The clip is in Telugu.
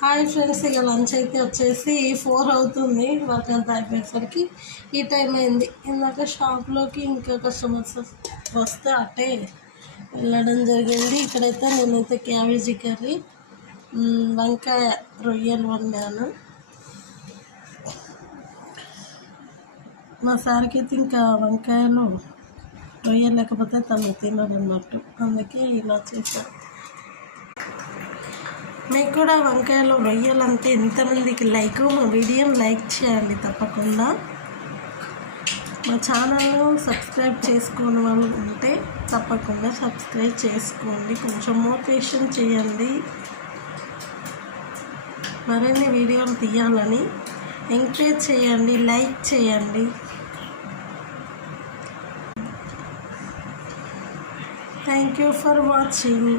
హాయ్ ఫ్రెండ్స్, ఇక లంచ్ అయితే వచ్చేసి 4 అవుతుంది. వర్క్ అంతా అయిపోయేసరికి ఈ టైం అయింది. ఇందాక షాప్లోకి ఇంకా కస్టమర్స్ వస్తే అట్టే వెళ్ళడం జరిగింది. ఇక్కడైతే నేనైతే క్యాబేజీ కర్రీ, వంకాయ రొయ్యలు వండాను. మా సార్కి అయితే ఇంకా వంకాయలు రొయ్యలు లేకపోతే తను తినడన్నట్టు, అందుకే ఇలా చేశాను. మీకు కూడా వంకాయలు రొయ్యలు అంటే ఎంతమందికి మా వీడియోని లైక్ చేయండి తప్పకుండా. మా ఛానల్ను సబ్స్క్రైబ్ చేసుకోని వాళ్ళు ఉంటే తప్పకుండా సబ్స్క్రైబ్ చేసుకోండి. కొంచెం మోటివేషన్ చేయండి, మరిన్ని వీడియోలు తీయాలని ఎంకరేజ్ చేయండి, లైక్ చేయండి. Thank you for watching.